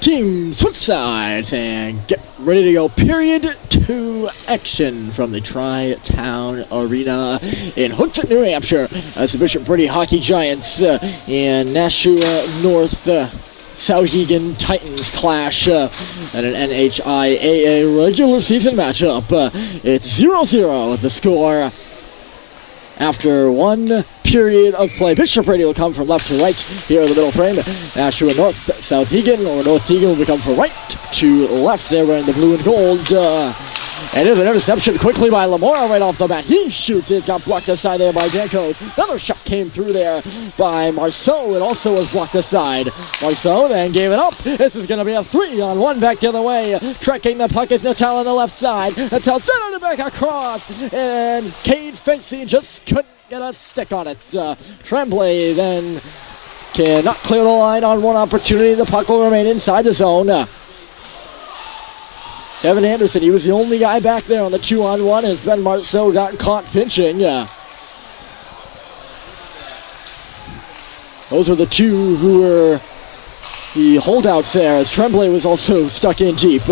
Team switch sides and get ready to go. Period 2 action from the Tri-Town Arena in Hooksett, New Hampshire, as the Bishop Brady Hockey Giants and Nashua North Souhegan Titans clash at an NHIAA regular season matchup. It's 0-0 at the score. After one period of play, Bishop Brady will come from left to right here in the middle frame. Nashua North, Souhegan, or North Hegan will become from right to left there wearing the blue and gold. And there's an interception quickly by Lamora right off the bat. He shoots it, got blocked aside there by Dankos. Another shot came through there by Marceau. It also was blocked aside. Marceau then gave it up. This is going to be a 3-on-1 back the other way. Trekking the puck is Natal on the left side. Natal centered it back across. And Cade Facey just couldn't get a stick on it. Tremblay then cannot clear the line on one opportunity. The puck will remain inside the zone. Kevin Anderson, he was the only guy back there on the 2-on-1 as Ben Marceau got caught pinching. Those were the two who were the holdouts there, as Tremblay was also stuck in deep.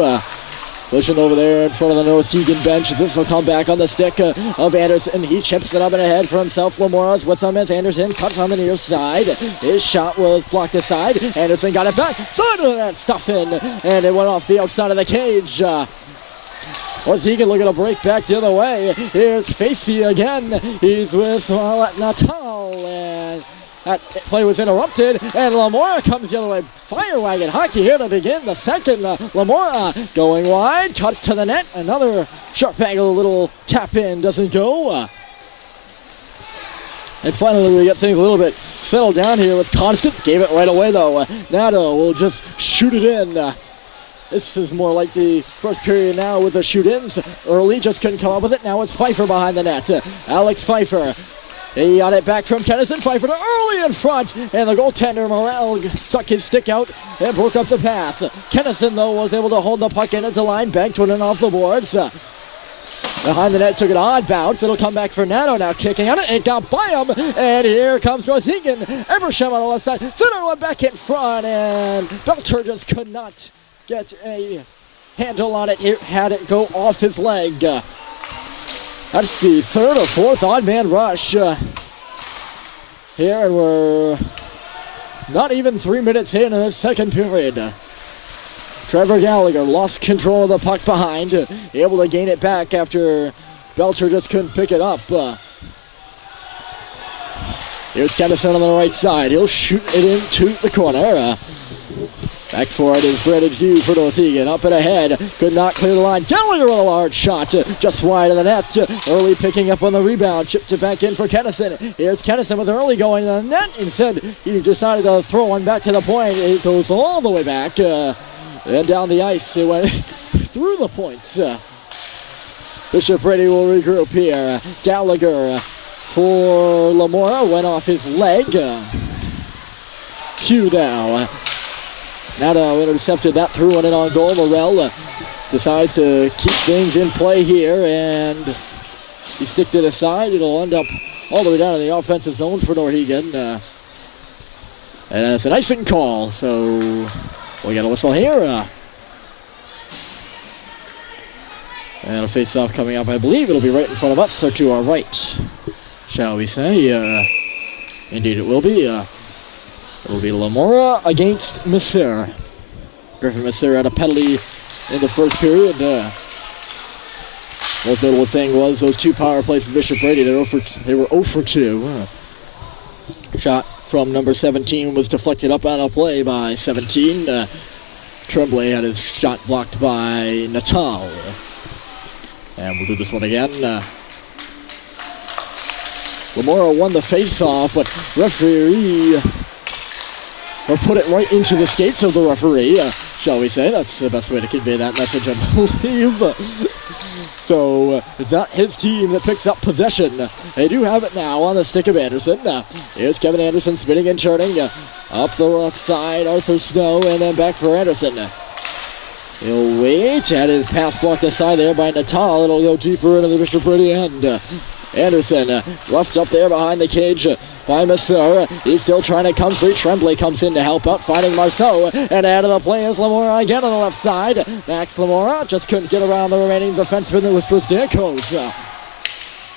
Pushing over there in front of the North Hegan bench. This will come back on the stick of Anderson. He chips it up and ahead for himself. Lamora's with him as Anderson cuts on the near side. His shot was blocked aside. Anderson got it back. Side of that stuff in. And it went off the outside of the cage. North Hegan looking to break back the other way. Here's Facey again. He's with Natal. And that play was interrupted, and Lamora comes the other way. Fire wagon hockey here to begin the second. Lamora going wide, cuts to the net. Another sharp angle, little tap in, doesn't go. And finally we get things a little bit settled down here with Constant. Gave it right away though. Nato will just shoot it in. This is more like the first period now with the shoot-ins. Early just couldn't come up with it. Now it's Pfeiffer behind the net. Alex Pfeiffer. He got it back from Kennison. Pfeiffer to early in front, and the goaltender Morel stuck his stick out and broke up the pass. Kennison, though, was able to hold the puck in at the line, banked one off the boards. Behind the net, took an odd bounce. It'll come back for Nato now, kicking on it. It got by him, and here comes North Hegan. Eversham on the left side. Center one back in front, and Belter just could not get a handle on it. It had it go off his leg. That's the third or fourth odd man rush here, and we're not even 3 minutes in this second period. Trevor Gallagher lost control of the puck behind, able to gain it back after Belcher just couldn't pick it up. Here's Kennison on the right side. He'll shoot it into the corner. Back for it is Brendan Hughes for North Hegan. Up and ahead. Could not clear the line. Gallagher with a large shot. Just wide of the net. Early picking up on the rebound. Chipped it back in for Kennison. Here's Kennison with Early going to the net. Instead, he decided to throw one back to the point. It goes all the way back. And down the ice. It went through the points. Bishop Brady will regroup here. Gallagher for Lamora. Went off his leg. Hugh now. Nato intercepted that, threw one in on goal. Morel decides to keep things in play here, and he sticked it aside. It'll end up all the way down in the offensive zone for Norhegan. And it's an icing call, so we got a whistle here. And a face-off coming up. I believe it'll be right in front of us, or to our right, shall we say. Indeed it will be. It will be Lamora against Messer. Griffin Messer had a penalty in the first period. Most notable thing was those two power plays for Bishop Brady. They were 0 for 2. Shot from number 17 was deflected up on a play by 17. Tremblay had his shot blocked by Natal. And we'll do this one again. Lamora won the face-off, but referee put it right into the skates of the referee, shall we say. That's the best way to convey that message, I believe. So it's not his team that picks up possession. They do have it now on the stick of Anderson. Here's Kevin Anderson spinning and turning. Up the left side, Arthur Snow, and then back for Anderson. He'll wait, and his pass blocked aside there by Natal. It'll go deeper into the Bishop Brady end. Anderson roughed up there behind the cage by Masseur. He's still trying to come free. Tremblay comes in to help out, finding Marceau. And out of the play is Lamora again on the left side. Max Lamora just couldn't get around the remaining defenseman, which was Dankos.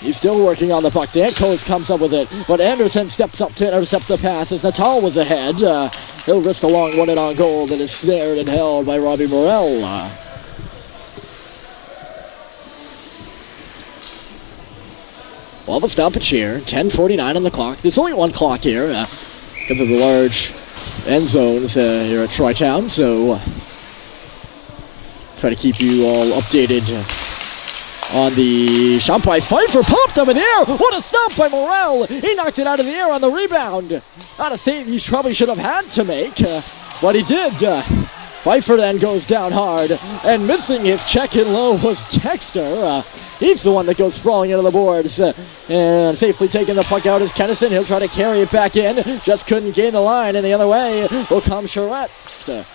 He's still working on the puck. Dankos comes up with it, but Anderson steps up to intercept the pass as Natal was ahead. He'll wrist a long one in on goal that is snared and held by Robbie Morell. Well, the stoppage here, 10:49 on the clock. There's only one clock here because of the large end zones here at Tri-Town, so try to keep you all updated on the shot by Pfeiffer. Popped up in the air. What a stop by Morell. He knocked it out of the air on the rebound. Not a save he probably should have had to make, but he did. Pfeiffer then goes down hard, and missing his check-in low was Dexter. He's the one that goes sprawling into the boards, and safely taking the puck out is Kennison. He'll try to carry it back in, just couldn't gain the line, and the other way will come Charest.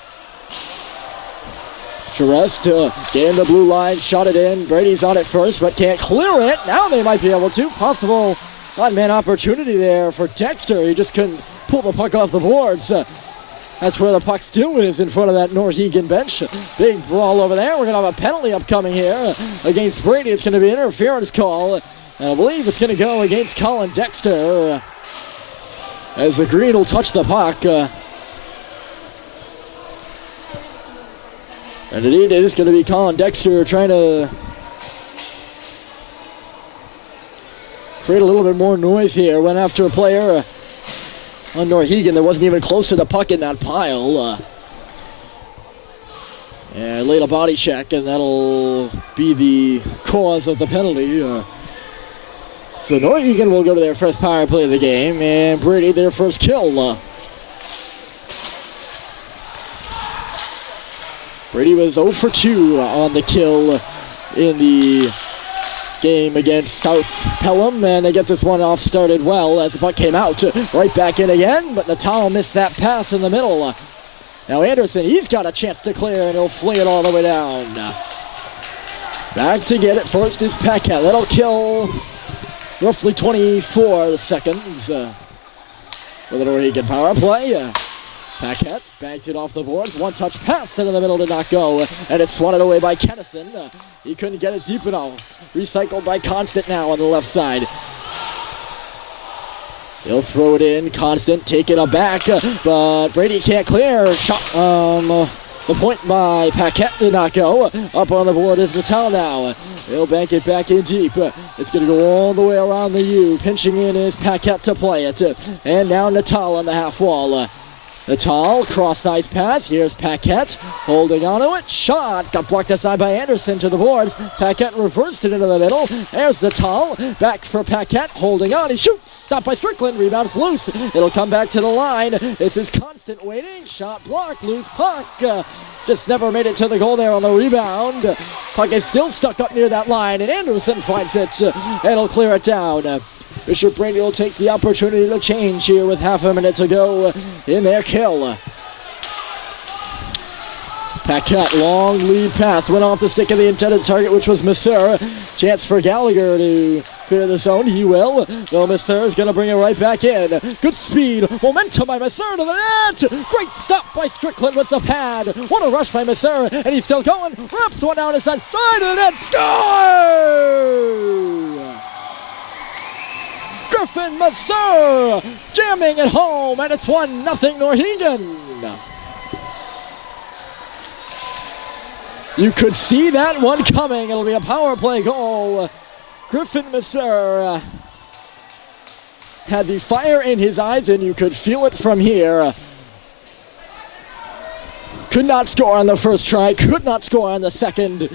Charest gained the blue line, shot it in. Brady's on it first, but can't clear it. Now they might be able to. Possible odd-man opportunity there for Dexter. He just couldn't pull the puck off the boards. That's where the puck still is, in front of that Souhegan bench. Big brawl over there. We're going to have a penalty upcoming here against Brady. It's going to be an interference call, and I believe it's going to go against Colin Dexter as the green will touch the puck. And indeed, it is going to be Colin Dexter trying to create a little bit more noise here. Went after a player on Souhegan that wasn't even close to the puck in that pile. And laid a body check, and that'll be the cause of the penalty. So Souhegan will go to their first power play of the game, and Brady their first kill. Brady was 0 for 2 on the kill in the game against South Pelham, and they get this one off started well as the puck came out. Right back in again, but Natal missed that pass in the middle. Now Anderson, he's got a chance to clear, and he'll fling it all the way down. Back to get it first is Paquette. That'll kill roughly 24 seconds with an Souhegan power play. Paquette banked it off the boards. One-touch pass into the middle did not go, and it's swatted away by Kennison. He couldn't get it deep enough. Recycled by Constant now on the left side. He'll throw it in. Constant taking it back, but Brady can't clear. Shot the point by Paquette did not go. Up on the board is Natal now. He'll bank it back in deep. It's going to go all the way around the U. Pinching in is Paquette to play it. And now Natal on the half wall. Natal, cross-ice pass. Here's Paquette holding onto it. Shot got blocked aside by Anderson to the boards. Paquette reversed it into the middle. There's Natal. Back for Paquette, holding on. He shoots. Stopped by Strickland. Rebounds loose. It'll come back to the line. This is Constant waiting. Shot blocked. Loose puck. Just never made it to the goal there on the rebound. Puck is still stuck up near that line, and Anderson finds it. And he'll clear it down. Bishop Brady will take the opportunity to change here with half a minute to go in their kill. Paquette, long lead pass, went off the stick of the intended target, which was Masseur. Chance for Gallagher to clear the zone. He will. Though Masseur is going to bring it right back in. Good speed, momentum by Masseur to the net. Great stop by Strickland with the pad. What a rush by Masseur, and he's still going. Wraps one out his side of the net. Score! Griffin Masseur jamming it home, and it's 1-0 Souhegan. You could see that one coming. It'll be a power play goal. Griffin Masseur had the fire in his eyes, and you could feel it from here. Could not score on the first try, could not score on the second.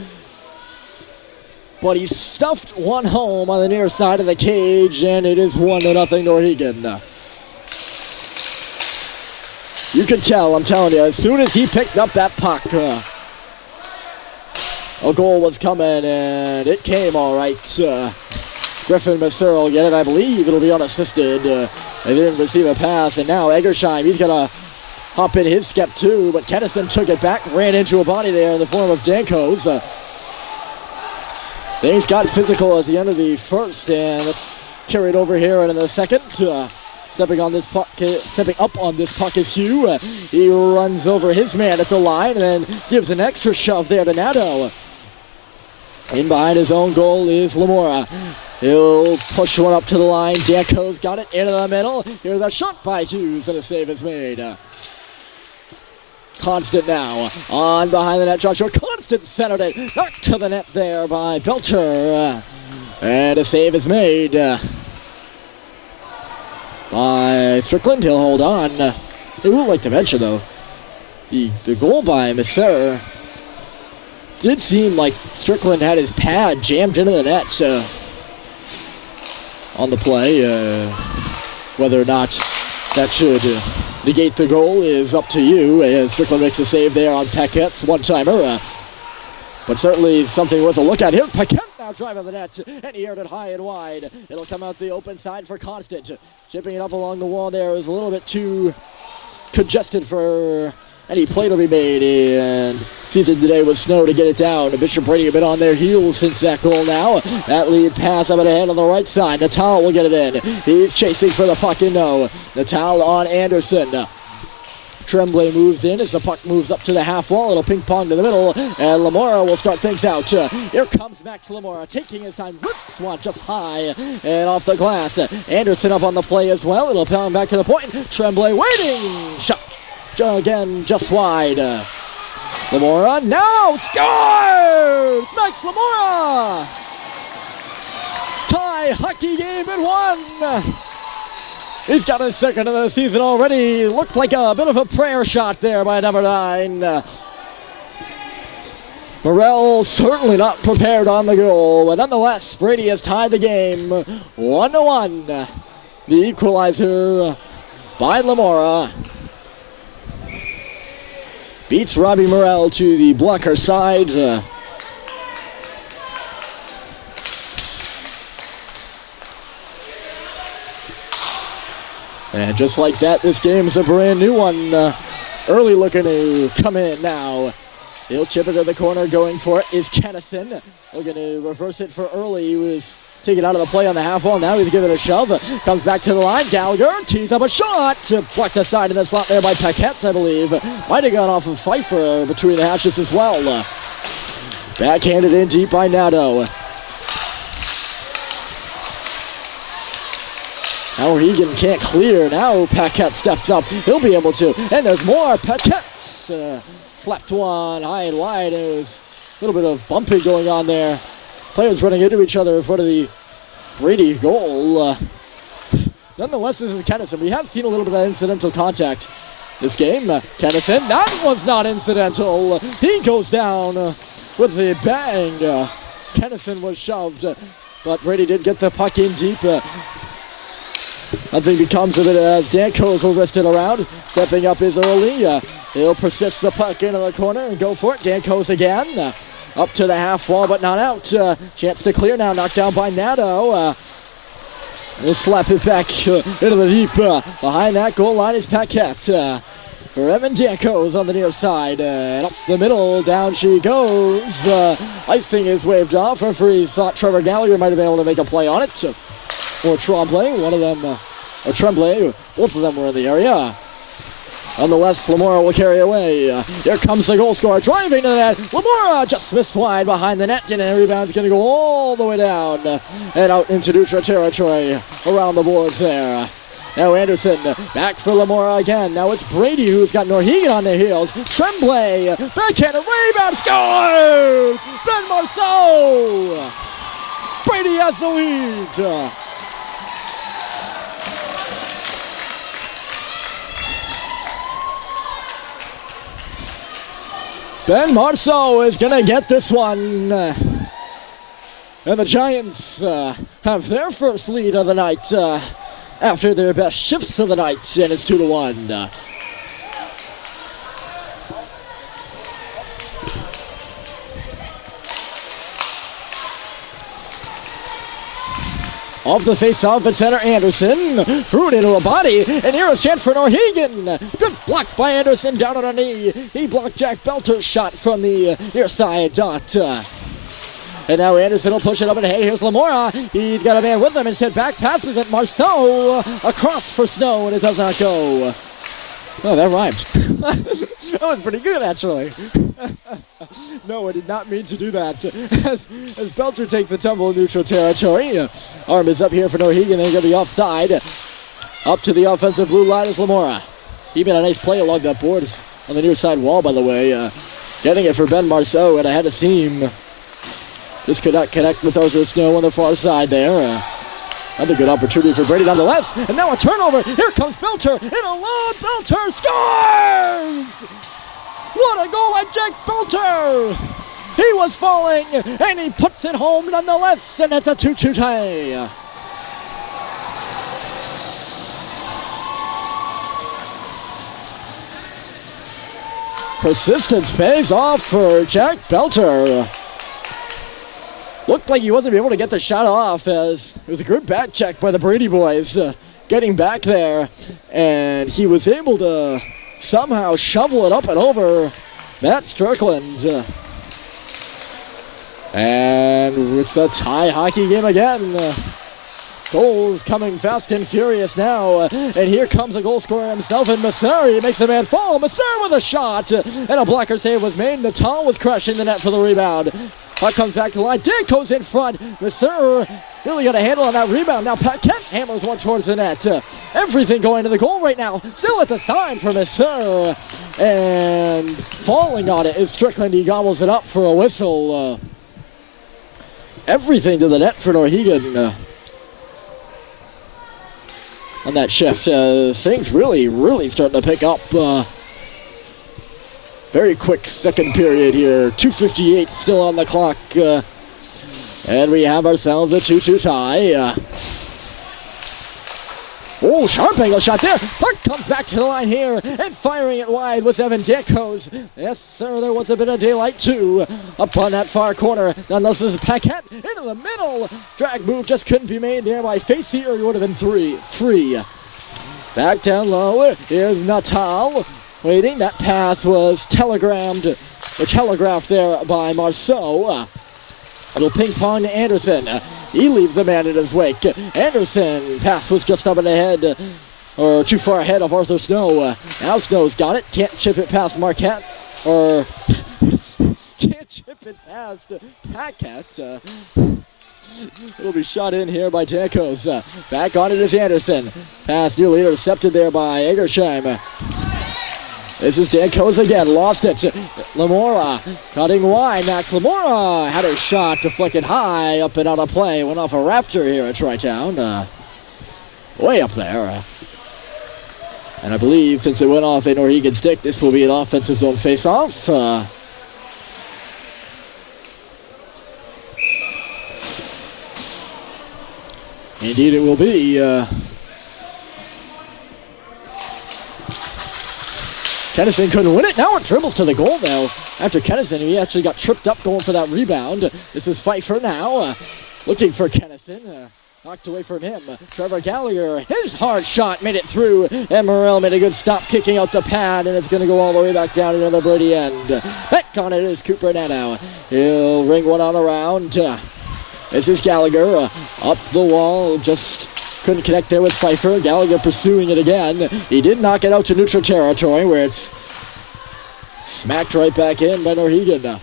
But he stuffed one home on the near side of the cage, and it is 1-0 Souhegan. You can tell, I'm telling you, as soon as he picked up that puck, a goal was coming, and it came all right. Griffin Masseur will get it. I believe it'll be unassisted. They didn't receive a pass, and now Eggersheim, he's going to hop in his skep too, but Kennison took it back, ran into a body there in the form of Dankos. Things got physical at the end of the first, and it's carried over here in the second. Stepping up on this puck is Hugh. He runs over his man at the line and then gives an extra shove there to Nato. In behind his own goal is Lamora. He'll push one up to the line. Danco's got it into the middle. Here's a shot by Hughes, and a save is made. Constant now on behind the net. Joshua Constant centered it. Knocked to the net there by Belter. And a save is made by Strickland. He'll hold on. I would like to mention, though, the goal by Messer did seem like Strickland had his pad jammed into the net on the play. Whether or not that should negate the goal is up to you, as Strickland makes a save there on Paquette's one-timer. But certainly something worth a look at. Here's Paquette now driving the net, and he aired it high and wide. It'll come out the open side for Constant. Chipping it up along the wall there is a little bit too congested for any play to be made, and season today with snow to get it down. Bishop Brady a bit on their heels since that goal now. That lead pass up and ahead on the right side. Natal will get it in. He's chasing for the puck and no. Natal on Anderson. Tremblay moves in as the puck moves up to the half wall. It'll ping pong to the middle, and Lamora will start things out. Here comes Max Lamora, taking his time. This one just high and off the glass. Anderson up on the play as well. It'll pound back to the point. Tremblay waiting. Shot again, just wide. Lamora now scores! Max Lamora! Tie hockey game at 1. He's got his second of the season already. Looked like a bit of a prayer shot there by number 9. Morrell certainly not prepared on the goal, but nonetheless, Brady has tied the game 1-1. The equalizer by Lamora beats Robbie Morrell to the blocker side. And just like that, this game's a brand new one. Early looking to come in now. He'll chip it to the corner. Going for it is Kennison. Looking to reverse it for Early. He was taken out of the play on the half wall. Now he's giving it a shove. Comes back to the line. Gallagher tees up a shot. Blocked aside in the slot there by Paquette, I believe. Might have gone off of Pfeiffer between the hashes as well. Backhanded in deep by Nato. Souhegan can't clear. Now Paquette steps up. He'll be able to. And there's more. Paquette's slapped one high and wide. It was a little bit of bumping going on there. Players running into each other in front of the Brady goal. Nonetheless, this is Kennison. We have seen a little bit of incidental contact this game. Kennison, that was not incidental. He goes down with a bang. Kennison was shoved, but Brady did get the puck in deep. Nothing becomes of it as Danco's will wrist it around. Stepping up is Early. He'll persist the puck into the corner and go for it. Danco's again. Up to the half wall, but not out. Chance to clear now. Knocked down by Nato. He'll slap it back into the deep. Behind that goal line is Paquette. For Evan Danco's on the near side. And up the middle, down she goes. Icing is waved off. Referees thought Trevor Gallagher might have been able to make a play on it. Or Tremblay, one of them, or Tremblay, both of them were in the area. Nonetheless, Lamora will carry away. Here comes the goal scorer, driving to the net. Lamora just missed wide behind the net, and the rebound's going to go all the way down and out into neutral territory around the boards there. Now Anderson, back for Lamora again. Now it's Brady who's got Souhegan on their heels. Tremblay, backhand, rebound, scores! Ben Marceau! Brady has the lead. Ben Marceau is going to get this one. And the Giants have their first lead of the night after their best shifts of the night, and it's 2-1. Off the face-off at center, Anderson threw it into a body, and here is chance for Souhegan. Good block by Anderson down on a knee. He blocked Jack Belter's shot from the near side dot. And now Anderson will push it up ahead. Here's Lamora. He's got a man with him. Instead, back passes it. Marceau across for Snow, and it does not go. Oh, that rhymed. That was pretty good, actually. No, I did not mean to do that. As Belcher takes the tumble in neutral territory. Arm is up here for Souhegan. They're going to be offside. Up to the offensive blue line is Lamora. He made a nice play along that board on the near side wall, by the way. Getting it for Ben Marceau and ahead of steam. Just could not connect with Arthur Snow on the far side there. Another good opportunity for Brady nonetheless. And now a turnover. Here comes Belcher. And a long Belcher scores! What a goal by Jack Belcher! He was falling, and he puts it home nonetheless. And it's a 2-2 tie. Persistence pays off for Jack Belcher. Looked like he wasn't able to get the shot off, as it was a good back check by the Brady boys getting back there. And he was able to somehow shovel it up and over Matt Strickland. And it's a tie hockey game again. Goals coming fast and furious now. And here comes the goal scorer himself, and Masseri makes the man fall. Masseri with a shot. And a blocker save was made. Natal was crushing the net for the rebound. Puck comes back to the line. Danko's in front. Masseri really got a handle on that rebound. Now Paquette hammers one towards the net. Everything going to the goal right now. Still at the side for Masseri. And falling on it is Strickland. He gobbles it up for a whistle. Everything to the net for Souhegan. On that shift, things really starting to pick up. Very quick second period here. 2:58 still on the clock. And we have ourselves a 2-2 tie. Oh, sharp angle shot there. Puck comes back to the line here, and firing it wide was Evan Dankos. Yes, sir, there was a bit of daylight too. Up on that far corner. Now this is Paquette into the middle. Drag move just couldn't be made there by Facey, or he would have been free. Back down low. Here's Natal waiting. That pass was telegraphed there by Marceau. Little ping pong to Anderson. He leaves the man in his wake. Anderson, pass was just up and ahead, or too far ahead of Arthur Snow. Now Snow's got it. Can't chip it past Marquette, or can't chip it past Paquette. It'll be shot in here by Dankos. Back on it is Anderson. Pass nearly intercepted there by Egersheim. This is Dankos again, lost it. Lamora cutting wide. Max Lamora had a shot deflected high up and out of play. Went off a rafter here at Tri-Town. Way up there. And I believe since it went off a Souhegan stick, this will be an offensive zone face-off. Indeed it will be. Kennison couldn't win it. Now it dribbles to the goal, though. After Kennison, he actually got tripped up going for that rebound. This is Pfeiffer now, looking for Kennison. Knocked away from him. Trevor Gallagher, his hard shot made it through. And Morrell made a good stop kicking out the pad, and it's going to go all the way back down into the Brady end. Back on it is Cooper Neto. He'll ring one on around. This is Gallagher up the wall. Just couldn't connect there with Pfeiffer. Gallagher pursuing it again. He did knock it out to neutral territory, where it's smacked right back in by Souhegan.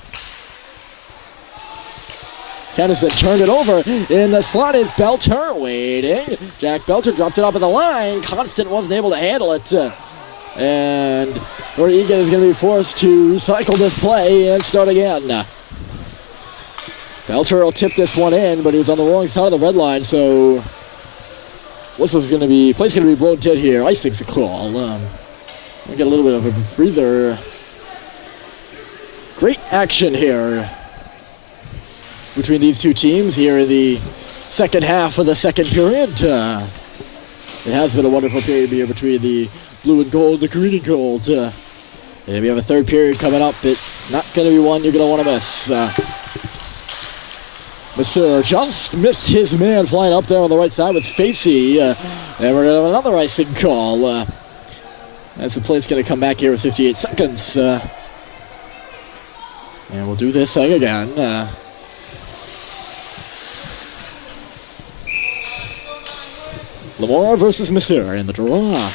Kennison turned it over. In the slot is Belcher waiting. Jack Belcher dropped it off at the line. Constant wasn't able to handle it. And Souhegan is going to be forced to recycle this play and start again. Belcher will tip this one in, but he was on the wrong side of the red line, so whistle's going to be, play's going to be blown dead here. Icing's a call. We get a little bit of a breather. Great action here between these two teams here in the second half of the second period. It has been a wonderful period here between the blue and gold, the green and gold. And we have a third period coming up. It's not going to be one you're going to want to miss. Monsieur just missed his man flying up there on the right side with Facey. And we're going to have another icing call. As the play's going to come back here with 58 seconds. And we'll do this thing again. Lamora versus Missouri in the draw.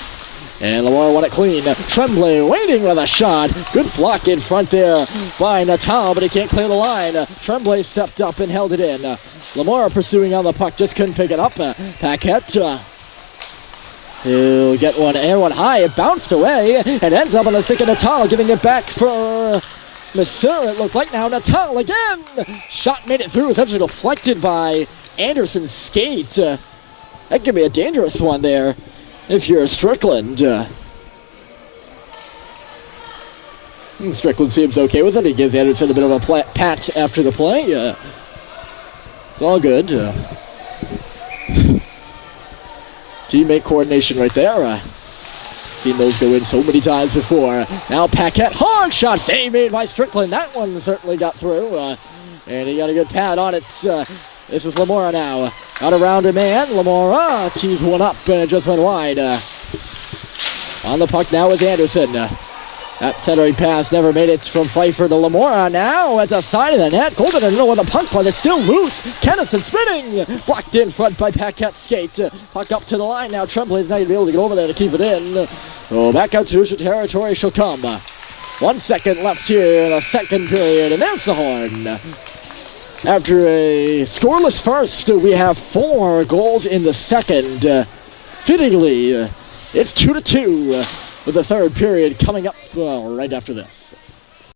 And Lamora won it clean. Tremblay waiting with a shot. Good block in front there by Natal, but he can't clear the line. Tremblay stepped up and held it in. Lamora pursuing on the puck, just couldn't pick it up. Paquette, he'll get one air, one high. It bounced away and ends up on the stick of Natal, giving it back for Missouri. It looked like now Natal again. Shot made it through, essentially deflected by Anderson's skate. That could be a dangerous one there if you're Strickland. Strickland seems okay with it. He gives Anderson a bit of a pat after the play. It's all good. Teammate coordination right there. Seen those go in so many times before. Now Paquette, hard shot, save made by Strickland. That one certainly got through. And he got a good pad on it. This is Lamora now. Out around a man. Lamora tees one up and it just went wide. On the puck now is Anderson. That centering pass never made it from Pfeiffer to Lamora. Now at the side of the net. Golden didn't know where the puck was. It's still loose. Kennison spinning. Blocked in front by Paquette's skate. Puck up to the line now. Tremblay's not going to be able to get over there to keep it in. So back out to Nashua territory she'll come. 1 second left here in the second period. And there's the horn. After a scoreless first, we have 4 goals in the second. Fittingly, it's 2-2 with the third period coming up right after this.